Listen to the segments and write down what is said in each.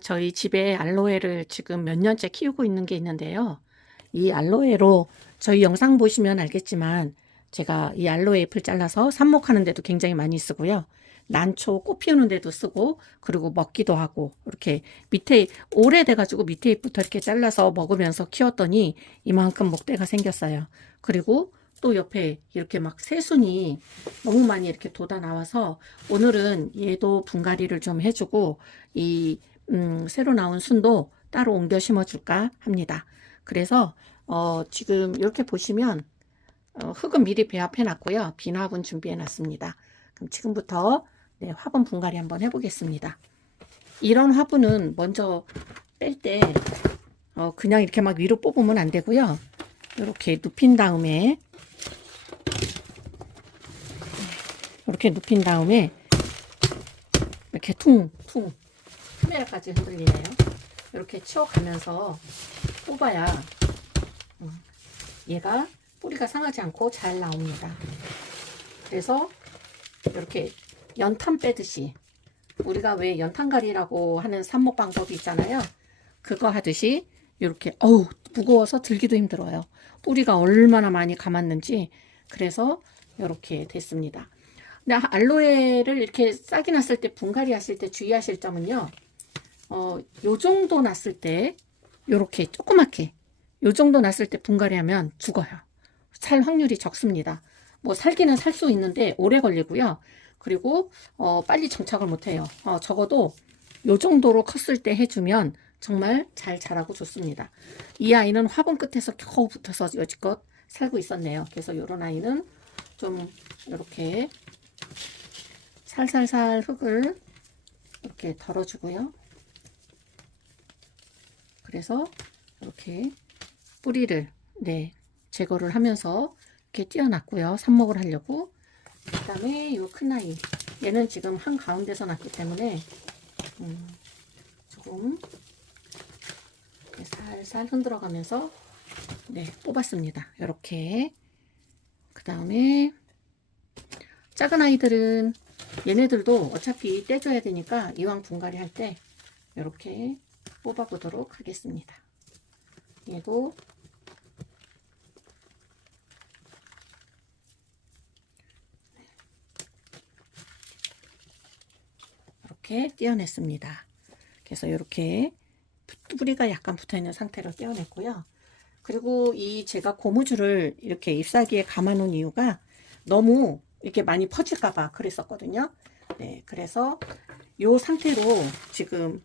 저희 집에 알로에를 지금 몇 년째 키우고 있는 게 있는데요. 이 알로에로 저희 영상 보시면 알겠지만 제가 이 알로에 잎을 잘라서 삽목하는 데도 굉장히 많이 쓰고요. 난초 꽃 피우는 데도 쓰고 그리고 먹기도 하고 이렇게 밑에 오래돼 가지고 밑에 잎부터 이렇게 잘라서 먹으면서 키웠더니 이만큼 목대가 생겼어요. 그리고 또 옆에 이렇게 막 새순이 너무 많이 이렇게 돋아 나와서 오늘은 얘도 분갈이를 좀 해주고 이 새로 나온 순도 따로 옮겨 심어줄까 합니다. 그래서 지금 이렇게 보시면 흙은 미리 배합해 놨고요. 비납은 준비해 놨습니다. 그럼 지금부터 네, 화분 분갈이 한번 해보겠습니다. 이런 화분은 먼저 뺄 때 그냥 이렇게 막 위로 뽑으면 안 되고요. 이렇게 눕힌 다음에 이렇게 퉁퉁 카메라까지 흔들리네요. 이렇게 치워가면서 뽑아야 얘가 뿌리가 상하지 않고 잘 나옵니다. 그래서 이렇게 연탄 빼듯이 우리가 왜 연탄갈이라고 하는 삽목 방법이 있잖아요. 그거 하듯이 이렇게 무거워서 들기도 힘들어요. 뿌리가 얼마나 많이 감았는지. 그래서 이렇게 됐습니다. 근데 알로에를 이렇게 싹이 났을 때 분갈이 하실 때 주의하실 점은요. 요 정도 났을 때 요렇게 조그맣게 요 정도 났을 때 분갈이 하면 죽어요. 살 확률이 적습니다. 뭐 살기는 살 수 있는데 오래 걸리고요. 그리고 빨리 정착을 못 해요. 적어도 요 정도로 컸을 때 해주면 정말 잘 자라고 좋습니다. 이 아이는 화분 끝에서 겨우 붙어서 여지껏 살고 있었네요. 그래서 요런 아이는 좀 이렇게 살살살 흙을 이렇게 덜어주고요. 그래서 이렇게 뿌리를 제거를 하면서 이렇게 띄워놨고요. 삽목을 하려고. 그 다음에 이 큰 아이, 얘는 지금 한 가운데서 났기 때문에 조금 살살 흔들어가면서 뽑았습니다. 이렇게. 그 다음에 작은 아이들은 얘네들도 어차피 떼줘야 되니까 이왕 분갈이 할 때 이렇게 뽑아보도록 하겠습니다. 얘도 이렇게 떼어냈습니다. 그래서 이렇게 뿌리가 약간 붙어있는 상태로 떼어냈고요. 그리고 이 제가 고무줄을 이렇게 잎사귀에 감아 놓은 이유가 너무 이렇게 많이 퍼질까봐 그랬었거든요. 네, 그래서 이 상태로 지금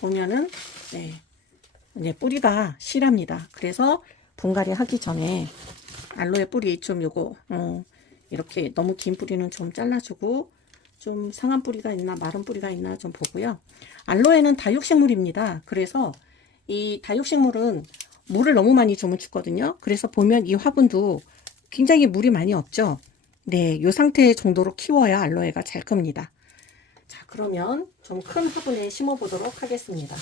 보면은 이제 뿌리가 실합니다. 그래서 분갈이 하기 전에 알로에 뿌리 좀 요거 이렇게 너무 긴 뿌리는 좀 잘라주고 좀 상한 뿌리가 있나 마른 뿌리가 있나 좀 보고요. 알로에는 다육식물입니다. 그래서 이 다육식물은 물을 너무 많이 주면 죽거든요. 그래서 보면 이 화분도 굉장히 물이 많이 없죠. 네, 요 상태 정도로 키워야 알로에가 잘 큽니다. 자, 그러면 좀 큰 화분에 심어 보도록 하겠습니다.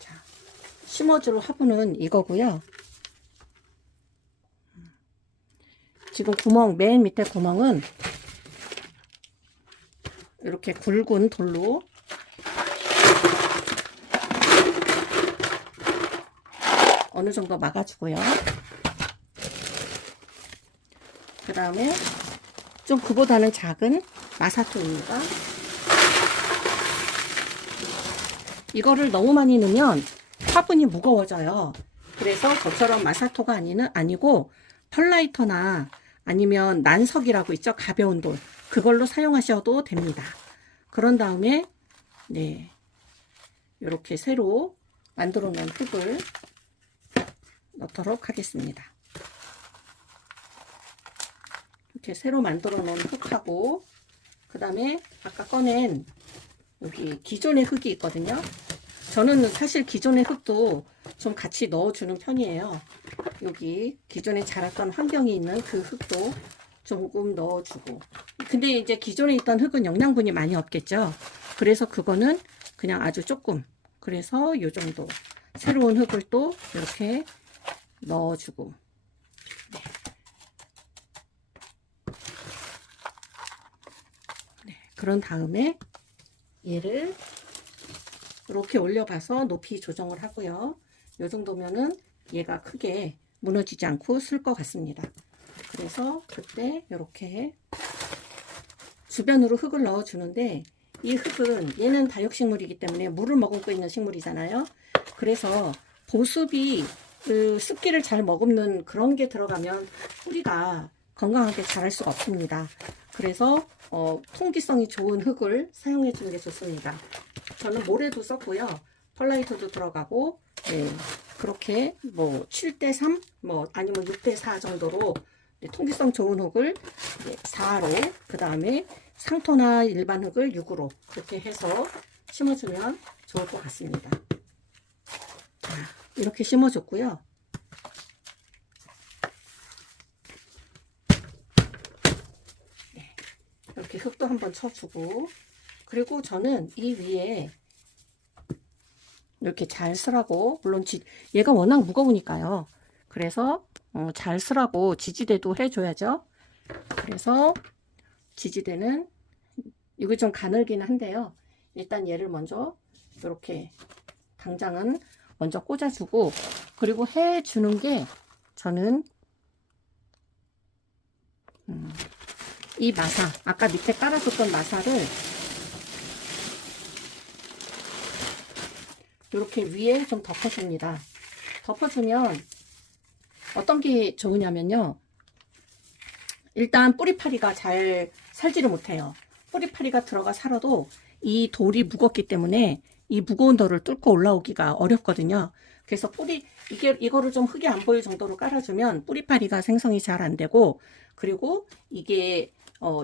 자, 심어줄 화분은 이거고요. 지금 구멍, 맨 밑에 구멍은 이렇게 굵은 돌로 어느 정도 막아주고요. 그 다음에 좀 그보다는 작은 마사토입니다. 이거를 너무 많이 넣으면 화분이 무거워져요. 그래서 저처럼 마사토가 아니고 펄라이터나 아니면 난석이라고 있죠. 가벼운 돌. 그걸로 사용하셔도 됩니다. 그런 다음에 이렇게 새로 만들어 놓은 흙을 넣도록 하겠습니다. 이렇게 새로 만들어 놓은 흙하고 그 다음에 아까 꺼낸 여기 기존의 흙이 있거든요. 저는 사실 기존의 흙도 좀 같이 넣어주는 편이에요. 여기 기존에 자랐던 환경이 있는 그 흙도 조금 넣어주고. 근데 이제 기존에 있던 흙은 영양분이 많이 없겠죠. 그래서 그거는 그냥 아주 조금. 그래서 요 정도. 새로운 흙을 또 이렇게 넣어주고. 그런 다음에 얘를 이렇게 올려봐서 높이 조정을 하고요. 이 정도면은 얘가 크게 무너지지 않고 쓸 것 같습니다. 그래서 그때 이렇게 주변으로 흙을 넣어주는데, 이 흙은 얘는 다육식물이기 때문에 물을 머금고 있는 식물이잖아요. 그래서 보습이 습기를 잘 머금는 그런 게 들어가면 뿌리가 건강하게 자랄 수가 없습니다. 그래서 통기성이 좋은 흙을 사용해 주는 게 좋습니다. 저는 모래도 썼고요. 펄라이트도 들어가고, 네, 그렇게 뭐 7대3 뭐 아니면 6대4 정도로 통기성 좋은 흙을 4로, 그 다음에 상토나 일반 흙을 6으로 그렇게 해서 심어주면 좋을 것 같습니다. 자, 이렇게 심어줬고요. 네, 이렇게 흙도 한번 쳐주고, 그리고 저는 이 위에 이렇게 잘 쓰라고, 물론 얘가 워낙 무거우니까요. 그래서 잘 쓰라고 지지대도 해줘야죠. 그래서 지지대는 이거 좀 가늘긴 한데요. 일단 얘를 먼저 이렇게 당장은 먼저 꽂아주고, 그리고 해주는 게 저는 이 마사, 아까 밑에 깔아줬던 마사를 이렇게 위에 좀 덮어줍니다. 덮어주면 어떤 게 좋으냐면요. 일단 뿌리파리가 잘 살지를 못해요. 뿌리파리가 들어가 살아도 이 돌이 무겁기 때문에 이 무거운 돌을 뚫고 올라오기가 어렵거든요. 그래서 이거를 좀 흙이 안 보일 정도로 깔아주면 뿌리파리가 생성이 잘 안 되고, 그리고 이게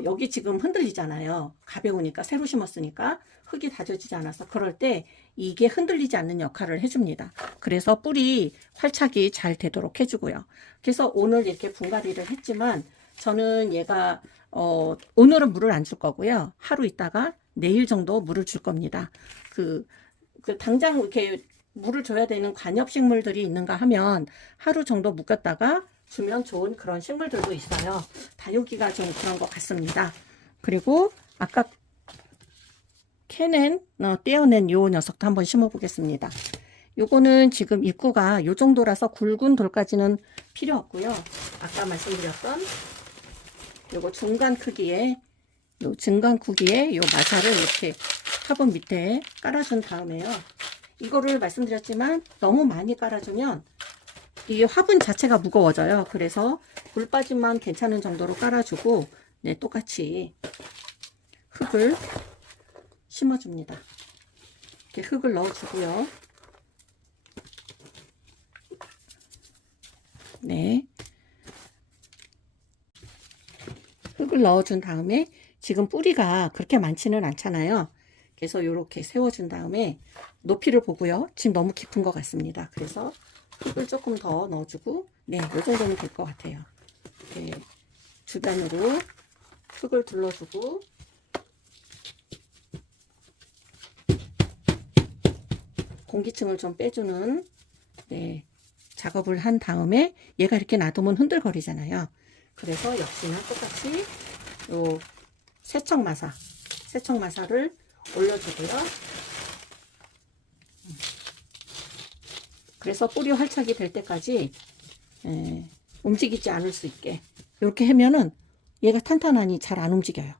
여기 지금 흔들리잖아요. 가벼우니까, 새로 심었으니까 흙이 다져지지 않아서, 그럴 때 이게 흔들리지 않는 역할을 해줍니다. 그래서 뿌리 활착이 잘 되도록 해주고요. 그래서 오늘 이렇게 분갈이를 했지만, 저는 얘가 오늘은 물을 안 줄 거고요. 하루 있다가 내일 정도 물을 줄 겁니다. 당장 이렇게 물을 줘야 되는 관엽식물들이 있는가 하면 하루 정도 묵혔다가 주면 좋은 그런 식물들도 있어요. 다육이가 좀 그런 것 같습니다. 그리고 아까 떼어낸 요 녀석도 한번 심어 보겠습니다. 요거는 지금 입구가 요 정도라서 굵은 돌까지는 필요 없고요. 아까 말씀드렸던 요거 중간 크기의 요 마사를 이렇게 화분 밑에 깔아준 다음에요. 이거를 말씀드렸지만 너무 많이 깔아주면 이 화분 자체가 무거워져요. 그래서 물 빠짐만 괜찮은 정도로 깔아주고, 네, 똑같이 흙을 심어줍니다. 이렇게 흙을 넣어주고요. 네, 흙을 넣어준 다음에 지금 뿌리가 그렇게 많지는 않잖아요. 그래서 이렇게 세워준 다음에 높이를 보고요. 지금 너무 깊은 것 같습니다. 그래서 흙을 조금 더 넣어주고, 네, 이 정도면 될 것 같아요. 이렇게 주변으로 흙을 둘러주고, 공기층을 좀 빼주는, 네, 작업을 한 다음에 얘가 이렇게 놔두면 흔들거리잖아요. 그래서 역시나 똑같이 요 세척마사를 올려주고요. 그래서 뿌리 활착이 될 때까지 움직이지 않을 수 있게 이렇게 하면은 얘가 탄탄하니 잘 안 움직여요.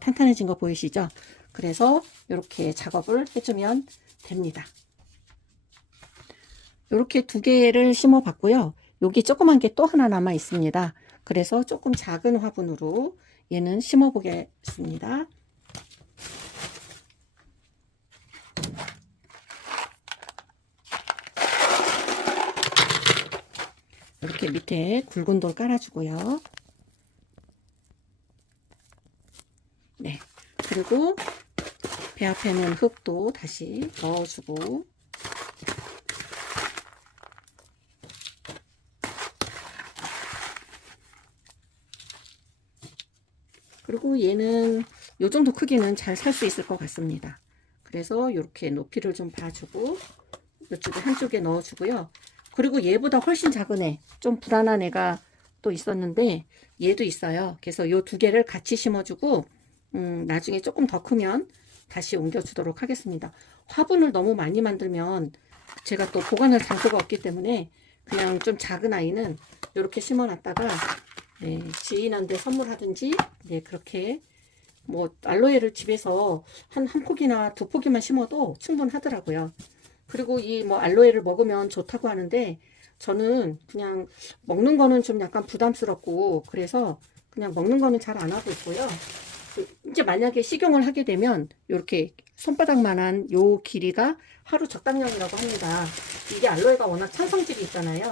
탄탄해진 거 보이시죠? 그래서 이렇게 작업을 해주면 됩니다. 이렇게 2개를 심어 봤고요. 여기 조그만 게 또 하나 남아 있습니다. 그래서 조금 작은 화분으로 얘는 심어 보겠습니다. 이렇게 밑에 굵은 돌 깔아주고요. 네, 그리고 배 앞에는 흙도 다시 넣어주고, 그리고 얘는 요 정도 크기는 잘 살 수 있을 것 같습니다. 그래서 이렇게 높이를 좀 봐주고, 이쪽에 한쪽에 넣어주고요. 그리고 얘보다 훨씬 작은 애, 좀 불안한 애가 또 있었는데 얘도 있어요. 그래서 요 2개를 같이 심어주고, 나중에 조금 더 크면 다시 옮겨주도록 하겠습니다. 화분을 너무 많이 만들면 제가 또 보관할 장소가 없기 때문에 그냥 좀 작은 아이는 이렇게 심어놨다가 네, 지인한테 선물하든지 네, 그렇게 뭐 알로에를 집에서 한 폭이나 두 포기만 심어도 충분하더라고요. 그리고 이 뭐 알로에를 먹으면 좋다고 하는데 저는 그냥 먹는 거는 좀 약간 부담스럽고 그래서 그냥 먹는 거는 잘 안 하고 있고요. 이제 만약에 식용을 하게 되면 이렇게 손바닥만한 요 길이가 하루 적당량이라고 합니다. 이게 알로에가 워낙 찬성질이 있잖아요.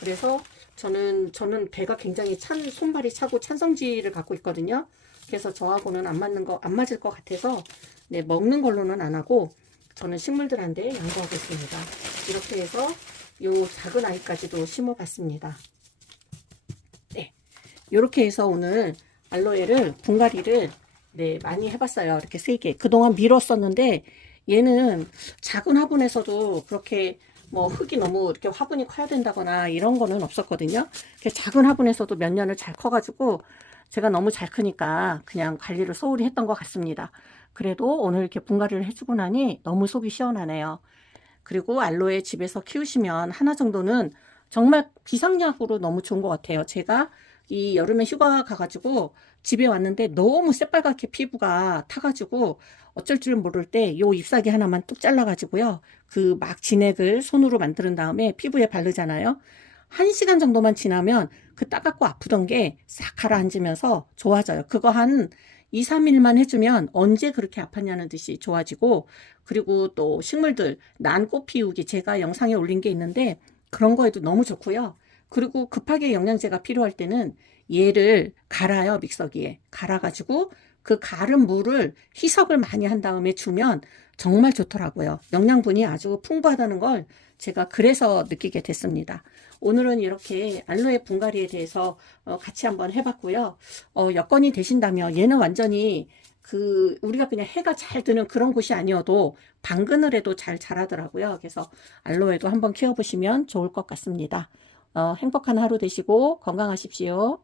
그래서 저는 배가 굉장히 손발이 차고 찬 성질을 갖고 있거든요. 그래서 저하고는 안 맞을 것 같아서 네, 먹는 걸로는 안 하고 저는 식물들한테 양보하고 있습니다. 이렇게 해서 요 작은 아이까지도 심어봤습니다. 네, 이렇게 해서 오늘 알로에를 분갈이를 네, 많이 해봤어요. 이렇게 3개. 그동안 미뤘었는데 얘는 작은 화분에서도 그렇게 뭐 흙이 너무 이렇게 화분이 커야 된다거나 이런 거는 없었거든요. 작은 화분에서도 몇 년을 잘 커가지고 제가 너무 잘 크니까 그냥 관리를 소홀히 했던 것 같습니다. 그래도 오늘 이렇게 분갈이를 해주고 나니 너무 속이 시원하네요. 그리고 알로에 집에서 키우시면 하나 정도는 정말 비상약으로 너무 좋은 것 같아요. 제가 이 여름에 휴가 가가지고 집에 왔는데 너무 새빨갛게 피부가 타가지고 어쩔 줄 모를 때 요 잎사귀 하나만 뚝 잘라가지고요. 그 막 진액을 손으로 만드는 다음에 피부에 바르잖아요. 1시간 정도만 지나면 그 따갑고 아프던 게 싹 가라앉으면서 좋아져요. 그거 한 2, 3일만 해주면 언제 그렇게 아팠냐는 듯이 좋아지고, 그리고 또 식물들 난 꽃 피우기 제가 영상에 올린 게 있는데 그런 거에도 너무 좋고요. 그리고 급하게 영양제가 필요할 때는 얘를 갈아요. 믹서기에 갈아가지고 그 갈은 물을 희석을 많이 한 다음에 주면 정말 좋더라고요. 영양분이 아주 풍부하다는 걸 제가 그래서 느끼게 됐습니다. 오늘은 이렇게 알로에 분갈이에 대해서 같이 한번 해봤고요. 여건이 되신다면 얘는 완전히 우리가 그냥 해가 잘 드는 그런 곳이 아니어도 방그늘에도 잘 자라더라고요. 그래서 알로에도 한번 키워보시면 좋을 것 같습니다. 행복한 하루 되시고 건강하십시오.